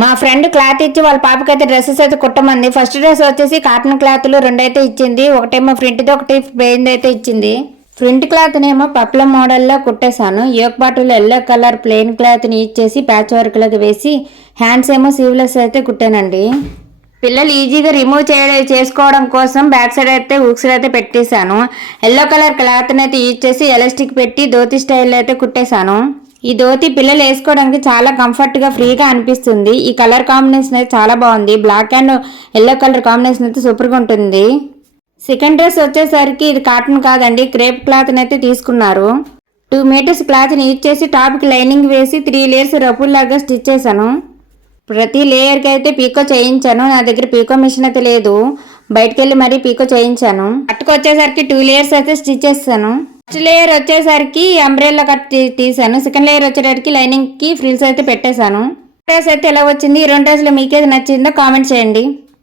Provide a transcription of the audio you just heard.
మా friend cloth ఇచ్చి వాళ్ళ పాపకైతే డ్రెస్సెస్ అయితే కుట్టమంది. ఫస్ట్ డ్రెస్ వచ్చేసి కాటన్ క్లాత్లు రెండైతే ఇచ్చింది. ఒకటేమో ప్రింట్ది, ఒకటి ప్లెయిన్ అయితే ఇచ్చింది. ఫ్రంట్ క్లాత్నేమో పప్లం మోడల్లో కుట్టేశాను. Yoke bottle yellow colour plain క్లాత్ని ఇచ్చేసి ప్యాచ్ వర్క్లోకి వేసి హ్యాండ్స్ ఏమో సీవ్లెస్ అయితే కుట్టానండి. పిల్లలు ఈజీగా రిమూవ్ చేసుకోవడం కోసం బ్యాక్ సైడ్ అయితే హుక్స్ అయితే పెట్టేశాను. ఎల్లో కలర్ క్లాత్ని అయితే యూజ్ చేసి ఎలాస్టిక్ పెట్టి ధోతి స్టైల్లో అయితే కుట్టేశాను. ఈ ధోతి పిల్లలు వేసుకోవడానికి చాలా కంఫర్ట్గా ఫ్రీగా అనిపిస్తుంది. ఈ కలర్ కాంబినేషన్ అయితే చాలా బాగుంది. Black and yellow colour combination అయితే సూపర్గా ఉంటుంది. సెకండ్ డ్రెస్ వచ్చేసరికి ఇది కాటన్ కాదండి, క్రేప్ క్లాత్ని అయితే తీసుకున్నారు. 2 మీటర్స్ క్లాత్ని యూజ్ చేసి టాప్కి లైనింగ్ వేసి 3 లేయర్స్ రఫుల్లాగా స్టిచ్ చేశాను. ప్రతి లేయర్కి అయితే పీకో చేయించాను. నా దగ్గర పీకో మిషన్ అయితే లేదు, బయటకు వెళ్ళి మరీ పీకో చేయించాను. కట్టుకు వచ్చేసరికి 2 లేయర్స్ అయితే స్టిచ్ చేస్తాను. ఫస్ట్ లేయర్ వచ్చేసరికి అంబ్రెల్లా కట్ తీసాను. సెకండ్ లేయర్ వచ్చేసరికి లైనింగ్కి ఫ్రిల్స్ అయితే పెట్టేశాను. డ్రెస్ అయితే ఎలా వచ్చింది? ఈ 2 డ్రెస్లో మీకేది నచ్చిందో కామెంట్ చేయండి.